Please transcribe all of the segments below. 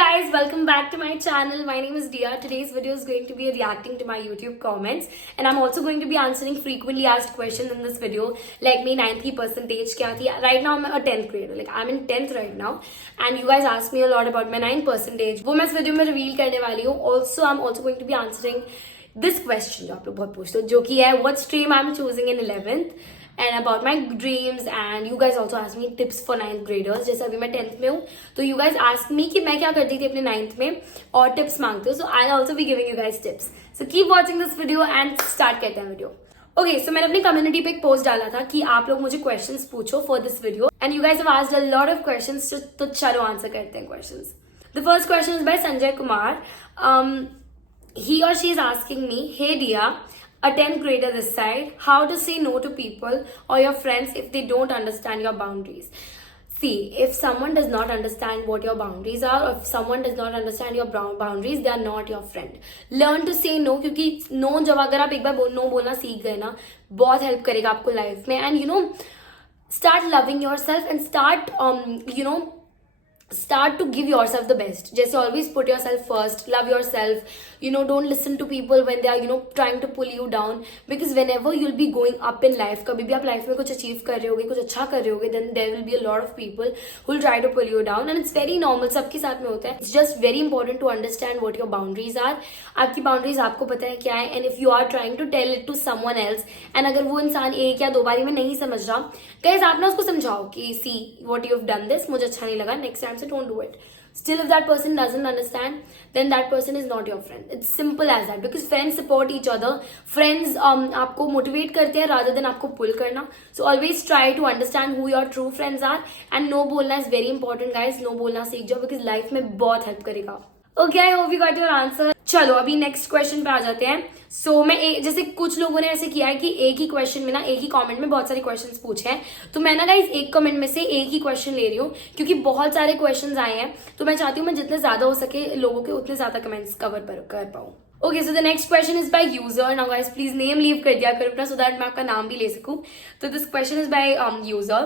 guys, welcome back to my channel. My name is Dia. Today's video is going to be reacting to my YouTube comments, and I'm also going to be answering frequently asked questions in this video, like my 9th की percentage क्या थी. Right now I'm a 10th grader, like I'm in 10th right now, and you guys asked me a lot about my 9 percentage. वो मैं इस video में reveal करने वाली हूँ. Also I'm also going to be answering this question जो आप लोग बहुत पूछते हो, जो कि है what stream I'm choosing in 11th. And about my dreams, and you guys also asked me tips for 9th graders. जैसे अभी मैं 10th में हूँ, तो you guys asked me कि मैं क्या करती थी अपने 9th में और tips मांगते हो. So I'll also be giving you guys tips. So keep watching this video and start करते हैं video. Okay, so मैंने अपनी community पे एक post डाला था कि आप लोग मुझे questions पूछो for this video, and you guys have asked a lot of questions. तो चलो answer करते हैं questions. The first question is by Sanjay Kumar. He or she is asking me, hey Dia, a 10th grader this side, how to say no to people or your friends if they don't understand your boundaries. See, if someone does not understand what your boundaries are, or if someone does not understand your boundaries, they are not your friend. Learn to say no, क्योंकि no जब अगर आप एक बार no बोलना सीख गए ना, बहुत help करेगा आपको life में. And you know, start loving yourself and start to give yourself the best. Just always put yourself first, love yourself, don't listen to people when they are trying to pull you down, because whenever you'll be going up in life, kabhi bhi aap life mein kuch achieve kar rahe hoge, kuch अच्छा कर रहे होगे, then there will be a lot of people who will try to pull you down, and it's very normal, सबके साथ में होता है. It's just very important to understand what your boundaries are. आपकी boundaries आपको पता है क्या है, and if you are trying to tell it to someone else, and अगर वो इंसान एक या दो बारी में नहीं समझ रहा, guys आप ना उसको समझाओ कि see what you've done this, मुझे अच्छा नहीं लगा, next time so don't do it. Still, if that person doesn't understand, then that person is not your friend. It's simple as that, because friends support each other. Friends आपको motivate करते हैं rather than आपको pull करना. So always try to understand who your true friends are, and no बोलना is very important, guys. No बोलना सीख जाओ, because life में बहुत help करेगा. Okay, I hope you got your answer. चलो अभी नेक्स्ट क्वेश्चन पे आ जाते हैं. सो मैं जैसे कुछ लोगों ने ऐसे किया है कि एक ही क्वेश्चन में ना, एक ही कमेंट में बहुत सारे क्वेश्चंस पूछे हैं, तो मैं ना गाइस एक कमेंट में से एक ही क्वेश्चन ले रही हूँ, क्योंकि बहुत सारे क्वेश्चंस आए हैं, तो मैं चाहती हूँ मैं जितने ज्यादा हो सके लोगों के उतने ज्यादा कमेंट्स कवर कर पाऊँ. Okay, so the next question is by user. Now guys, please name leave कर दिया करो अपना, so that मैं आपका नाम भी ले सकूँ. तो this question is by user,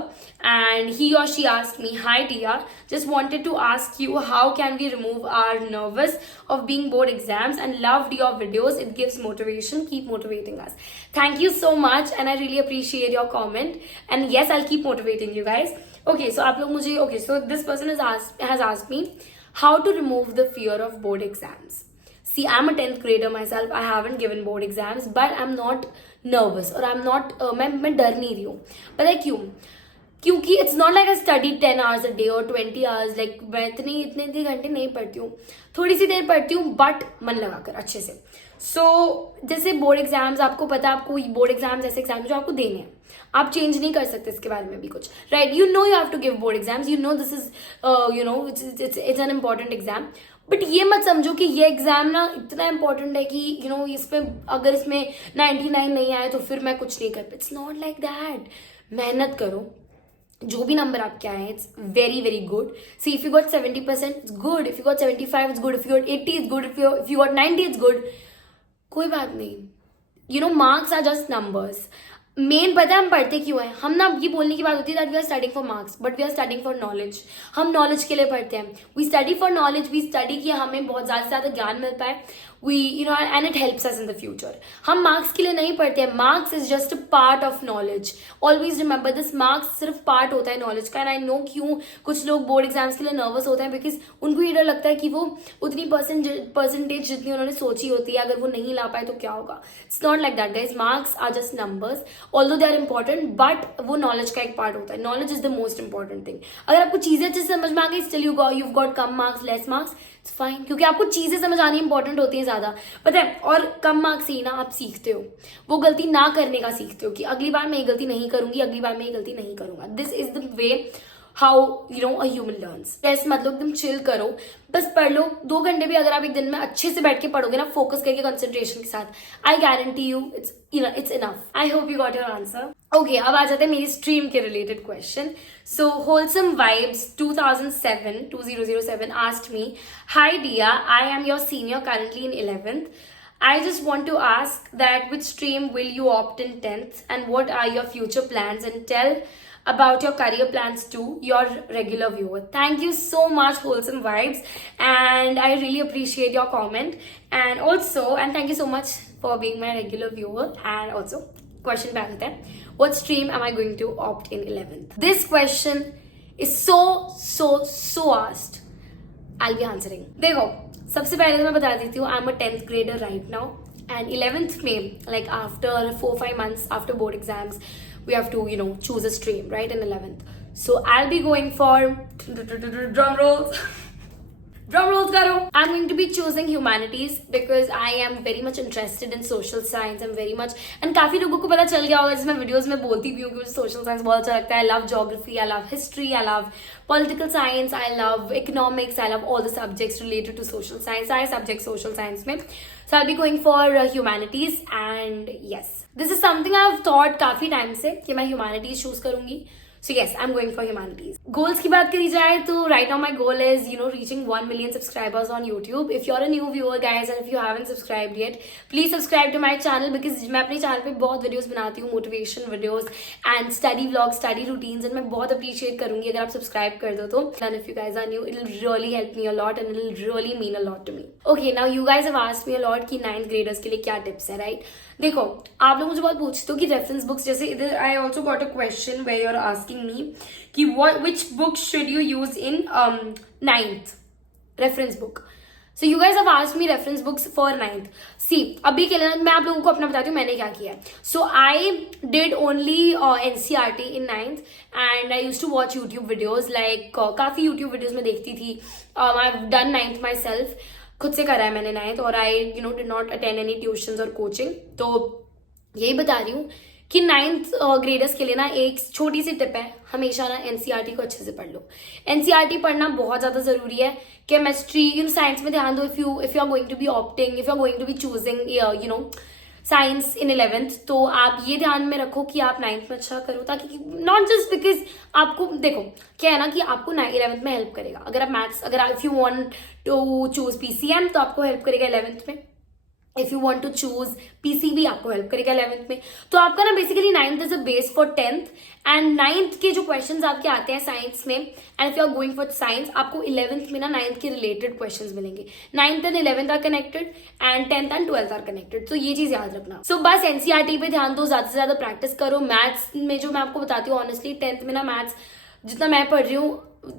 and he or she asked me, hi Dia, just wanted to ask you how can we remove our nervous of being board exams, and loved your videos, it gives motivation, keep motivating us. Thank you so much, and I really appreciate your comment, and yes, I'll keep motivating you guys. Okay, so आप लोग मुझे, okay, so this person has asked me how to remove the fear of board exams. See, I'm a 10th grader myself. I haven't given board exams, but I'm not nervous, or I'm not, मैं डर नहीं रही हूँ. पता है क्यों? क्योंकि it's not like I study 10 hours a day or 20 hours. Like मैं इतने घंटे नहीं पढ़ती हूँ. थोड़ी सी देर पढ़ती हूँ, but मन लगा कर अच्छे से. So जैसे बोर्ड एग्जाम्स, आपको पता है, आपको बोर्ड एग्जाम्स ऐसे एग्जाम्स जो आपको देने हैं, आप चेंज नहीं कर सकते इसके बारे में भी कुछ, right? You have to give board exams, this is it's an important exam, but ये मत समझो कि ये एग्जाम ना इतना इंपॉर्टेंट है कि इसमें अगर इसमें 99 नहीं आए तो फिर मैं कुछ नहीं कर पाई. It's not like that. मेहनत करो, जो भी नंबर आपके आए, it's very very good. See if you got 70%, it's good. If you got 75, it's good. If you got 80, it's good. If you got 90, it's good. कोई बात नहीं. Marks are just numbers. मेन पता है हम पढ़ते क्यों है? हम ना ये बोलने की बात होती है that we are studying for marks, but we are studying for knowledge. हम नॉलेज के लिए पढ़ते हैं. We study for knowledge. We study कि हमें बहुत ज्यादा से ज्यादा ज्ञान मिल पाए. We and it helps us in the future. हम मार्क्स के लिए नहीं पढ़ते हैं. Marks is just a part of knowledge. Always remember this. Marks सिर्फ पार्ट होता है नॉलेज का. एंड आई नो क्यों कुछ लोग बोर्ड एग्जाम्स के लिए नर्वस होते हैं, बिकॉज उनको ये डर लगता है कि वो उतनी परसेंटेज जितनी उन्होंने सोची होती है, अगर वो नहीं ला पाए तो क्या होगा. It's not like that guys. Marks are just numbers, although they are important, but वो नॉलेज का एक पार्ट होता है. Knowledge is the most important thing. अगर आपको चीजें अच्छे से समझ में आ गई, स्टिल यू गॉट कम marks, less marks, it's fine, क्योंकि आपको चीजें समझ आनी इंपॉर्टेंट होती है ज्यादा, पता है. और कम मार्क्स ही ना आप सीखते हो, वो गलती ना करने का सीखते हो कि अगली बार मैं ये गलती नहीं करूंगी, अगली बार मैं ये गलती नहीं करूंगा. This is the way how a human learns. Stress मतलब एकदम चिल करो, बस पढ़ लो. 2 घंटे भी अगर आप एक दिन में अच्छे से बैठ के पढ़ोगे ना, फोकस करके, कंसंट्रेशन के साथ, I guarantee you it's enough. I hope you got your answer. Okay, अब आ जाते हैं मेरी स्ट्रीम के related question. So wholesome vibes 2007 asked me, hi Dia, I am your senior currently in 11th. I just want to ask that which stream will you opt in 10th, and what are your future plans, and tell about your career plans to your regular viewer. Thank you so much, wholesome vibes, and I really appreciate your comment. And thank you so much for being my regular viewer. And also, question पे आते हैं, what stream am I going to opt in 11th? This question is so asked. I'll be answering. देखो, सबसे पहले तो मैं बता देती हूँ, I'm a 10th grader right now. And 11th में, like after 4-5 months after board exams, we have to, choose a stream, right, in 11th. So I'll be going for drum rolls. Drum rolls karo. I'm going to be choosing humanities because I am very much interested in social science. I'm very much, and काफी लोगों को पता चल गया होगा जिसमें videos में बोलती भी हूँ कि मुझे social science बहुत अच्छा लगता है. I love geography, I love history, I love political science, I love economics, I love all the subjects related to social science. सारे subjects social science में. So I'll be going for humanities, and yes, this is something I've thought काफी time से कि मैं humanities choose करूंगी. So yes, I'm going for humanities. Goals की बात करी जाए तो right now my goal is reaching 1 million subscribers on YouTube. If you're a new viewer guys and if you haven't subscribed yet, please subscribe to my channel because मैं अपने channel पे बहुत videos बनाती हूँ, motivation videos and study vlogs, study routines, and मैं बहुत appreciate करूँगी अगर आप subscribe कर दो तो. And if you guys are new, it'll really help me a lot and it'll really mean a lot to me. Okay, now you guys have asked me a lot कि 9th graders के लिए क्या tips है, right? देखो, आप लोग मुझे बहुत पूछते हो कि रेफरेंस बुक्स, जैसे इधर I also got a question where you are asking me कि which book should you use in 9th reference book. So you guys have asked me reference books for 9th. See अभी के लिए मैं आप लोगों को अपना बताती हूँ मैंने क्या किया है. So I did only NCERT in 9th and I use to watch YouTube videos. Like काफी यूट्यूब वीडियोज में देखती थी. I have done 9th my सेल्फ, खुद से करा है मैंने 9th, और I did not attend any tuitions और कोचिंग. तो यही बता रही हूँ कि 9th ग्रेडर्स के लिए ना एक छोटी सी टिप है, हमेशा ना NCERT को अच्छे से पढ़ लो. NCERT पढ़ना बहुत ज्यादा जरूरी है. केमिस्ट्री साइंस में ध्यान दो. If you are going to be opting, if you are going to be choosing science in 11th, तो आप ये ध्यान में रखो कि आप 9th में अच्छा करो, ताकि नॉट जस्ट बिकॉज आपको देखो क्या है ना कि आपको 11th में हेल्प करेगा. अगर आप मैथ्स, अगर if you want to choose PCM तो आपको हेल्प करेगा 11th में. If you want to choose PCB आपको हेल्प करेगा 11th में. तो आपका ना basically 9th is a base for 10th. And 9th के जो क्वेश्चंस आपके आते हैं साइंस में, and if you are going for science, आपको 11th में ना 9th के रिलेटेड क्वेश्चंस मिलेंगे. 9th and 11th are connected and 10th and 12th are connected. तो ये चीज याद रखना. सो बस NCERT पे ध्यान दो, ज्यादा से ज्यादा प्रैक्टिस करो. मैथ्स में जो मैं आपको बताती हूँ ऑनेस्टली, 10th में ना मैथ्स जितना मैं पढ़ रही हूँ,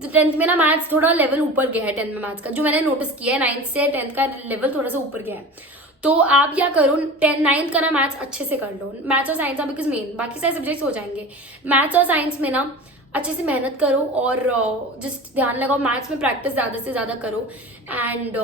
10th में ना मैथ्स थोड़ा लेवल ऊपर गया है. 10th में मैथ्स का जो मैंने नोटिस किया है, 9th से 10th का लेवल थोड़ा सा ऊपर गया है. तो आप क्या करो, 9th का ना मैथ्स अच्छे से कर लो. मैथ्स और साइंस बिकॉज मेन, बाकी सारे सब्जेक्ट्स हो जाएंगे. मैथ्स और साइंस में ना अच्छे से मेहनत करो और जस्ट ध्यान लगाओ. मैथ्स में प्रैक्टिस ज्यादा से ज्यादा करो. एंड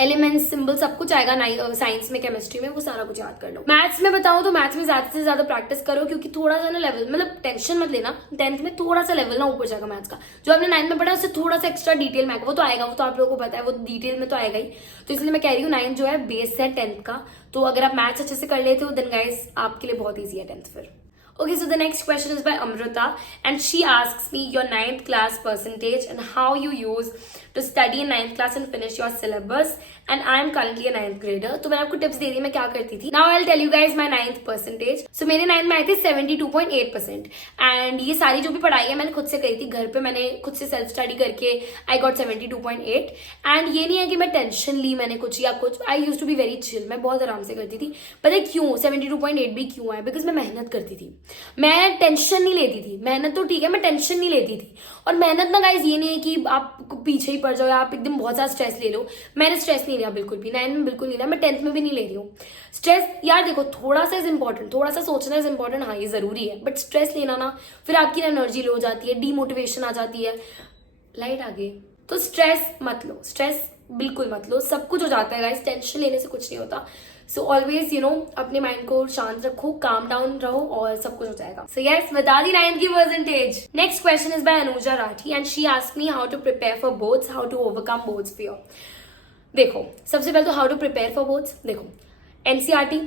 एलिमेंट्स, सिंबल सब कुछ आएगा. साइंस में, केमिस्ट्री में वो सारा कुछ याद कर लो. मैथ्स में बताओ तो मैथ्स में ज्यादा से ज्यादा प्रैक्टिस करो, क्योंकि थोड़ा सा ना लेवल, मतलब टेंशन मत लेना, 10th में थोड़ा सा लेवल ना ऊपर जाएगा मैथ्स का. जो आपने 9th में पढ़ा उससे थोड़ा सा एक्स्ट्रा डिटेल में आएगा. वो तो आएगा, वो तो आप लोगों को पता है, वो डिटेल में तो आएगा ही. तो इसलिए मैं कह रही हूँ 9th जो है बेस है 10th का. तो अगर आप मैथ्स अच्छे से कर लेते हो देन गाइस आपके लिए बहुत ईजी है 10th फिर. Okay, so the next question is by Amrita, and she asks me your 9th class percentage and how you use to study in 9th class and finish your syllabus. And I am currently a 9th grader. तो मैंने आपको tips दे दी मैं क्या करती थी. Now I'll tell you guys my 9th percentage. So मेरे 9th में आए थे 72.8%. And ये सारी जो भी पढ़ाई है मैंने खुद से करी थी घर पे. मैंने खुद से सेल्फ स्टडी करके I got 72.8. एंड ये नहीं है कि मैं टेंशन ली मैंने कुछ या कुछ. I used to be very chill. मैं बहुत आराम से करती थी. पता है क्यों 72.8 भी क्यों आया? बिकॉज मैं मेहनत करती थी. मैं टेंशन नहीं लेती थी. मेहनत तो ठीक है, मैं टेंशन नहीं लेती थी. और मेहनत ना गाइज ये नहीं है कि आप पीछे ही पड़ जाओ या आप एकदम बहुत ज्यादा स्ट्रेस ले लो. मैंने स्ट्रेस नहीं लिया बिल्कुल भी. 9th में बिल्कुल नहीं लिया. मैं 10th में भी नहीं ले रही हूँ स्ट्रेस. यार देखो थोड़ा सा इज इंपॉर्टेंट, थोड़ा सा सोचना इज इंपॉर्टेंट. हाँ ये जरूरी है, बट स्ट्रेस लेना ना फिर आपकी एनर्जी लो हो जाती है, डीमोटिवेशन आ जाती है. लाइट आ गई तो स्ट्रेस मत लो. स्ट्रेस बिल्कुल मत लो. सब कुछ हो जाता है गाइस. टेंशन लेने से कुछ नहीं होता. सो ऑलवेज अपने माइंड को शांत रखो, काम डाउन रहो और सब कुछ हो जाएगा. सो यस, बता दी 9th की percentage. Next question is by Anuja Rathi and she asked me how to prepare for boards, how to overcome boards fear. देखो सबसे पहले तो how to prepare for boards. देखो NCERT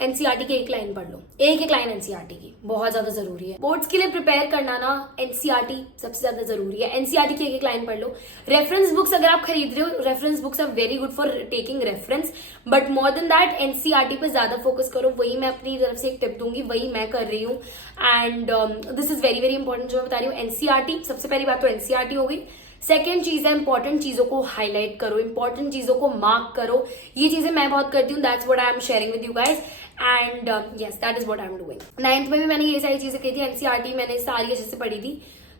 एनसीईआरटी की एक लाइन पढ़ लो, एक लाइन एनसीईआरटी की, बहुत ज्यादा जरूरी है। बोर्ड्स के लिए प्रिपेयर करना ना एनसीईआरटी सबसे ज्यादा जरूरी है। एनसीईआरटी की एक लाइन पढ़ लो। रेफरेंस बुक्स अगर आप खरीद रहे हो, reference books are very good for taking reference, but more than that NCERT पे ज्यादा फोकस करो। वही मैं अपनी तरफ से एक टिप दूंगी, वही मैं कर रही हूँ, and this is very very important जो मैं बता रही हूँ। एनसीईआरटी सबसे पहली बात तो एनसीईआरटी हो गई। सेकेंड चीज है इंपॉर्टेंट चीजों को हाईलाइट करो, इंपॉर्टेंट चीजों को मार्क करो। ये चीजें मैं बहुत करती हूँ, that's what I am sharing with you guys, and yes that is what I am doing. 9th में भी मैंने ये सारी चीजें की थी, एनसीईआरटी मैंने सारी अच्छे से पढ़ी थी,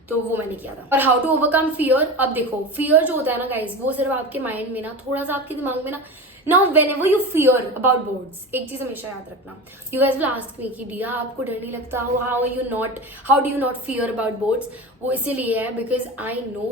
तो वो मैंने किया था। और हाउ टू ओवरकम फियर, अब देखो फियर जो होता है ना गाइज, वो सिर्फ आपके माइंड में ना, थोड़ा सा आपके दिमाग में ना, now whenever you fear about boards, एक चीज हमेशा याद रखना, you guys will ask me कि डिया आपको डर नहीं लगता, how do you not fear about boards? वो इसीलिए है because I no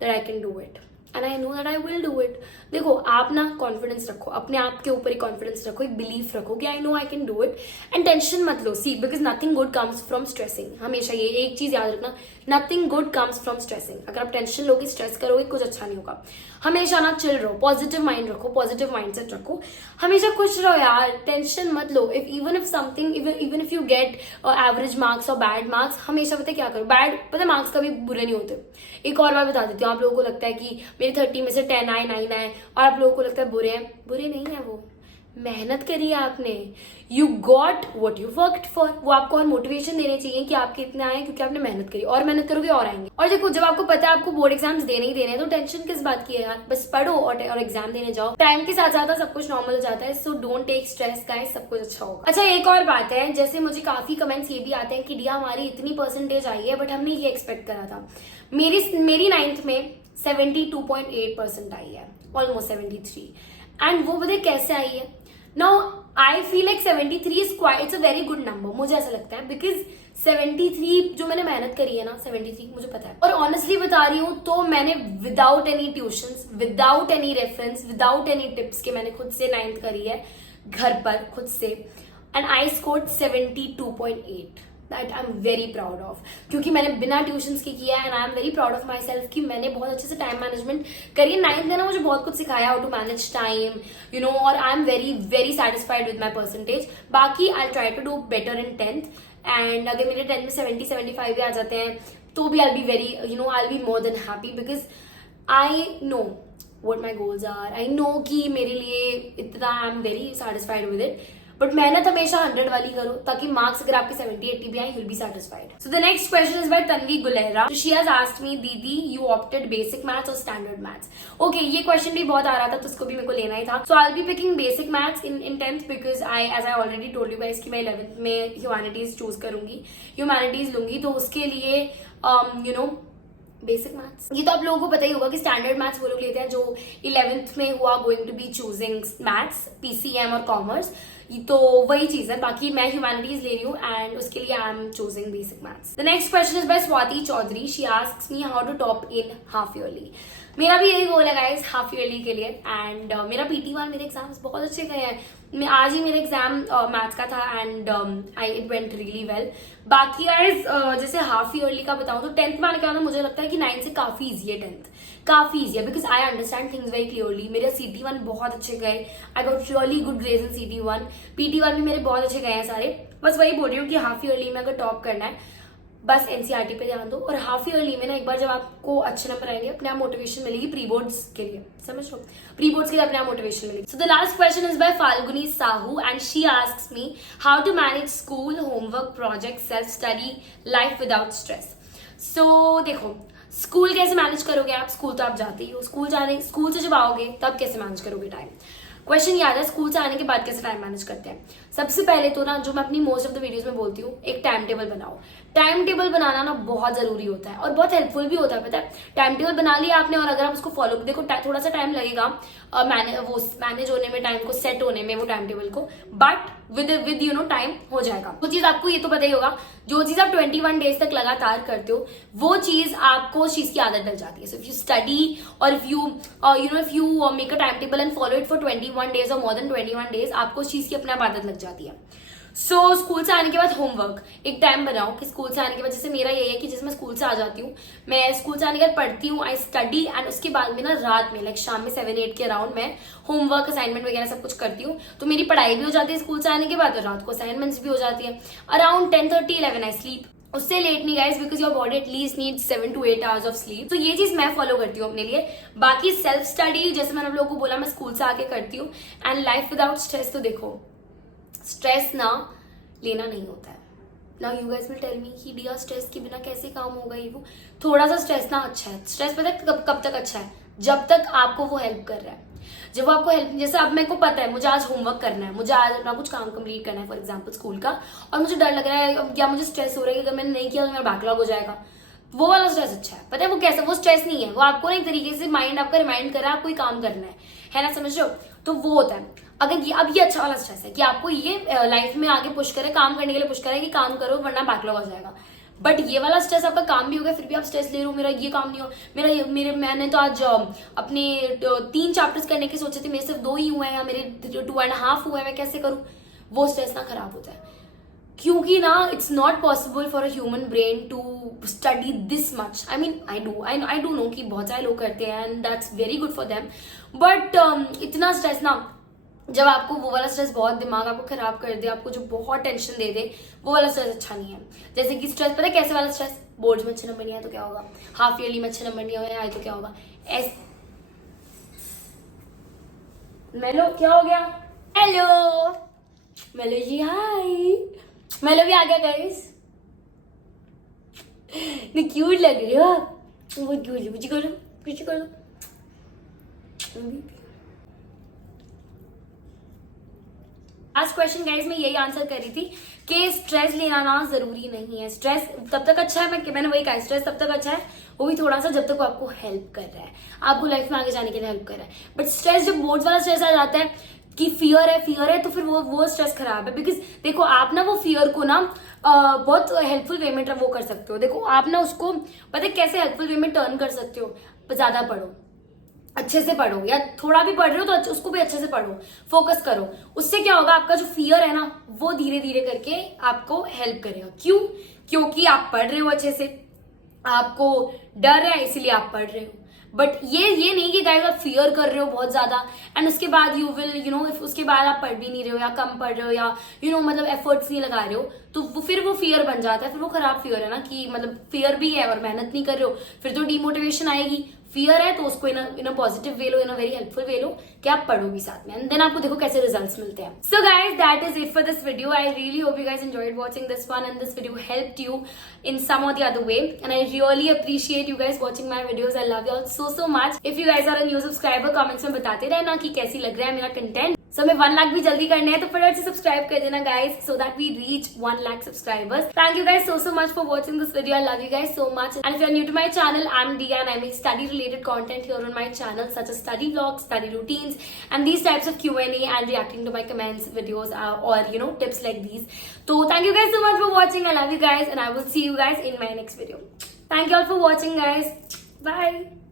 that I can do it and I know that I will do it। देखो आप ना कॉन्फिडेंस रखो, अपने आप के ऊपर ही कॉन्फिडेंस रखो, एक बिलीफ रखो कि I know I can do it, and tension मत लो। See because nothing good comes from stressing. हमेशा ये एक चीज याद रखना, nothing good comes from stressing. अगर आप टेंशन लोगे, स्ट्रेस करोगे, कुछ अच्छा नहीं होगा। हमेशा ना चिल रहो, पॉजिटिव माइंड रखो, पॉजिटिव माइंडसेट रखो, हमेशा खुश रहो यार, टेंशन मत लो। Even if you get average marks और बैड मार्क्स, हमेशा पता क्या करो, बैड पता मार्क्स कभी बुरे नहीं होते। एक और बात बता देती हूँ, आप लोगों को लगता है कि मेरे 30 में से 10 आए, 9 आए, और आप लोगों को लगता है बुरे हैं, बुरे नहीं है वो, मेहनत करी है आपने, you got what you worked for. वो आपको और मोटिवेशन देने चाहिए कि आपके इतने आए क्योंकि आपने मेहनत करी, और मेहनत करोगे और आएंगे। और देखो जब आपको पता है आपको बोर्ड एग्जाम्स देने ही देने हैं, तो टेंशन किस बात की है यार, बस पढ़ो और एग्जाम देने जाओ। टाइम के साथ साथ सब कुछ नॉर्मल हो जाता है, so don't take stress guys, सब कुछ अच्छा होगा। अच्छा एक और बात है, जैसे मुझे काफी कमेंट्स ये भी आते हैं कि डिया हमारी इतनी परसेंटेज आई है, बट हमने ये एक्सपेक्ट करा था। मेरी 9th में 72.8% आई है, ऑलमोस्ट 73, एंड वो बताए कैसे आई है। Now I feel like 73 is quite, it's a very good number, मुझे ऐसा लगता है, बिकॉज 73 जो मैंने मेहनत करी है ना, 73 मुझे पता है। और ऑनेस्टली बता रही हूँ तो मैंने without any tuitions, without any reference, without any tips के मैंने खुद से 9th करी है घर पर खुद से, and I scored 72.8 that I am very proud of, क्योंकि मैंने बिना ट्यूशंस के किया है, and I am very proud of my self कि मैंने बहुत अच्छे से टाइम मैनेजमेंट करी है। 9th ने ना मुझे बहुत कुछ सिखाया, how to manage time, you know, और I am very very satisfied with my percentage. बाकी I try to do better in 10th, and अगर मेरे 10th में 70-75 भी आ जाते हैं तो भी I be very, you know, I be more than happy, because I know what my goals are, I know कि मेरे लिए इतना आई am very satisfied with it. But मेहनत हमेशा 100 वाली करो, ताकि मार्क्स अगर आपके 70-80 भी आए, you'll be satisfied. So the next question is by Tanvi Gulera. She has asked me, दीदी you opted basic maths or standard maths? Okay, ये question भी बहुत आ रहा था, तो उसको भी मेरे को लेना ही था. So I'll be picking basic maths in 10th because as I already told you guys कि मैं 11th में humanities choose करूंगी, humanities लूंगी, तो उसके लिए you know बेसिक मैथ्स। ये तो आप लोगों को पता ही होगा कि स्टैंडर्ड मैथ्स वो लोग लेते हैं जो 11th में हुआ going to be choosing maths, PCM और कॉमर्स, तो वही चीज है। बाकी मैं ह्यूमैनिटीज ले रही हूँ एंड उसके लिए I am choosing basic maths. The next question is by Swati Chaudhary. She asks me how to top in half yearly. मेरा भी यही गोल है गाइस हाफ ईयरली के लिए, एंड मेरा PT1 मेरे एग्जाम्स बहुत अच्छे गए हैं। मैं आज ही मेरे एग्जाम मैथ्स का था and it went really well. बाकी गाइस जैसे हाफ ईयरली का बताऊं तो 10th में आने के बाद मुझे लगता है कि 9th से काफी ईजी है, 10th काफी ईजी है, because I understand things very clearly. मेरे CT1 बहुत अच्छे गए, I got really good grades in CT1, PT1 भी मेरे बहुत अच्छे गए हैं सारे। बस वही बोल रही हूँ कि हाफ ईयरली में अगर टॉप करना है बस NCERT पे ध्यान दो, और हाफ ईयरली में ना एक बार जब आपको अच्छे नंबर आएंगे अपने आप मोटिवेशन मिलेगी प्री बोर्ड्स के लिए, समझ लो, प्री बोर्ड्स के लिए अपने आप मोटिवेशन मिलेगी। So the last question is by Falguni Sahu and she asks me how to manage school, homework, project, self study, life without stress. So देखो स्कूल कैसे मैनेज करोगे आप, स्कूल तो आप जाते ही हो, स्कूल से जब आओगे तब कैसे मैनेज करोगे टाइम। क्वेश्चन याद है स्कूल से आने के बाद कैसे टाइम मैनेज करते हैं। सबसे पहले तो ना जो मैं अपनी मोस्ट ऑफ द वीडियोस में बोलती हूँ, एक टाइम टेबल बनाओ। टाइम टेबल बनाना ना बहुत जरूरी होता है और बहुत हेल्पफुल भी होता है, पता है। टाइम टेबल बना लिया आपने और अगर आप उसको फॉलो, देखो थोड़ा सा टाइम लगेगा मैनेज होने में, टाइम को सेट होने में वो टाइम टेबल को, but with you know time हो जाएगा। वो चीज आपको ये तो पता ही होगा, जो चीज आप 21 डेज तक लगातार करते हो वो चीज आपको उस चीज की आदत डल जाती है। सो इफ यू स्टडी और if you make a time table and follow it for 21 days और मोर देन 21 डेज, आपको उस चीज की अपने आप आदत लग जाती है। सो स्कूल से आने के बाद होमवर्क एक टाइम बनाओ कि स्कूल से आने के बाद, जैसे मेरा यही है कि जैसे मैं स्कूल से आ जाती हूँ, मैं स्कूल से आने के बाद पढ़ती हूँ, आई स्टडी, एंड उसके बाद में ना रात में लाइक शाम में 7-8 के अराउंड मैं होमवर्क असाइनमेंट वगैरह सब कुछ करती हूँ। तो मेरी पढ़ाई भी हो जाती है स्कूल से आने के बाद, और रात को असाइनमेंट्स भी हो जाती है। Around 10:30-11 I sleep. उससे लेट नहीं guys, because your body at least needs 7 to 8 hours of sleep. तो ये चीज मैं फॉलो करती हूँ अपने लिए। बाकी सेल्फ स्टडी जैसे मैंने आप लोगों को बोला मैं स्कूल से आके करती हूँ। एंड लाइफ विदाउट स्ट्रेस, तो देखो स्ट्रेस ना लेना नहीं होता है। Now you guys will tell me कि डिया स्ट्रेस के बिना कैसे काम होगा, ये वो। थोड़ा सा स्ट्रेस ना अच्छा है। स्ट्रेस पता है कब तक अच्छा है, जब तक आपको वो हेल्प कर रहा है। जब वो आपको हेल्प, जैसे अब मेरे को पता है मुझे आज होमवर्क करना है, मुझे आज अपना कुछ काम कंप्लीट करना है फॉर एग्जांपल स्कूल का, और मुझे डर लग रहा है या मुझे स्ट्रेस हो रहा है कि अगर मैंने नहीं किया तो मेरा बैकलॉग हो जाएगा, वो वाला स्ट्रेस अच्छा है। पता है वो कैसा, वो स्ट्रेस नहीं है, वो आपको ना एक तरीके से माइंड आपका रिमाइंड कर रहा है आपको काम करना है ना, समझ रहे हो? तो वो होता है। अगर ये अब ये अच्छा वाला स्ट्रेस है कि आपको ये लाइफ में आगे पुश करे, काम करने के लिए पुश करे कि काम करो वरना बैकलॉग हो जाएगा। बट ये वाला स्ट्रेस आपका काम भी हो गया फिर भी आप स्ट्रेस ले रहे हो, मेरा ये काम नहीं हो, मैंने तो आज अपने 3 चैप्टर्स करने के सोचे थे, मेरे सिर्फ 2 ही हुए हैं, या मेरे 2.5 हुए हैं, मैं कैसे करूं? वो स्ट्रेस ना खराब होता है, क्योंकि ना it's not possible for a human brain to study this much. I mean I do know कि बहुत सारे लोग करते हैं and that's very good for them, but इतना स्ट्रेस ना, जब आपको वो वाला स्ट्रेस बहुत दिमाग आपको खराब कर दे, आपको जो बहुत टेंशन दे दे, वो वाला स्ट्रेस अच्छा नहीं है। जैसे कि स्ट्रेस पता है कैसे वाला स्ट्रेस, बोर्ड्स में अच्छे नंबर नहीं आए तो क्या होगा, हाफ ईयरली में अच्छे नंबर नहीं आए तो क्या होगा, मेलो क्या हो गया, हेलो मेलो जी, हाय मेलो भी आ गया गाइस, मैं क्यूट लग रही हो, बहुत क्यूट, मुझे करो कुछ करो। लास्ट क्वेश्चन गाइज मैं यही आंसर कर रही थी कि स्ट्रेस लेना ना जरूरी नहीं है। स्ट्रेस तब तक अच्छा है, मैंने वही कहा, स्ट्रेस तब तक अच्छा है वो भी थोड़ा सा जब तक वो आपको हेल्प कर रहा है, आपको लाइफ में आगे जाने के लिए हेल्प कर रहा है। बट स्ट्रेस जब बोर्ड वाला स्ट्रेस आ जाता है कि फियर है तो फिर वो स्ट्रेस खराब है। बिकॉज देखो आप ना वो फियर को ना बहुत हेल्पफुल वे में वो कर सकते हो। देखो आप ना उसको पता है कैसे हेल्पफुल वे में टर्न कर सकते हो, ज्यादा पढ़ो, अच्छे से पढ़ो, या थोड़ा भी पढ़ रहे हो तो उसको भी अच्छे से पढ़ो, फोकस करो। उससे क्या होगा, आपका जो फियर है ना वो धीरे धीरे करके आपको हेल्प करेगा। क्यों? क्योंकि आप पढ़ रहे हो अच्छे से, आपको डर है इसीलिए आप पढ़ रहे हो। बट ये नहीं कि गाइस आप फियर कर रहे हो बहुत ज्यादा एंड उसके बाद यू विल उसके बाद आप पढ़ भी नहीं रहे हो या कम पढ़ रहे हो या मतलब एफर्ट्स नहीं लगा रहे हो, तो फिर वो फियर बन जाता है। फिर वो खराब फियर है ना, कि मतलब फियर भी है और मेहनत नहीं कर रहे हो, फिर तो डिमोटिवेशन आएगी। फियर है तो उसको इन अ पॉजिटिव वे लो, in a very helpful way लो कि आप पढ़ो भी साथ में, एंड देन आपको देखो कैसे रिजल्ट्स मिलते हैं। So guys that is it for this video. I really hope you guys enjoyed watching this one and this video helped you in some or the other way, and I really appreciate you guys watching my videos. I love you all so much. If you guys are a new subscriber, comments में बताते रहना कि कैसी लग रहा है मेरा content. सो मैं 1 लाख भी जल्दी करने हैं तो फटाफट से सब्सक्राइब कर देना guys, so that we reach 1 lakh subscribers. Thank you guys so much for watching this video. I love you guys so much. And if you're new to my channel, I'm Dia and I make study related content here on my channel, such as study vlogs, study routines, and these types of Q&A and reacting to my comments videos or tips like these. So thank you guys so much for watching. I love you guys and I will see you guys in my next video. Thank you all for watching guys. Bye.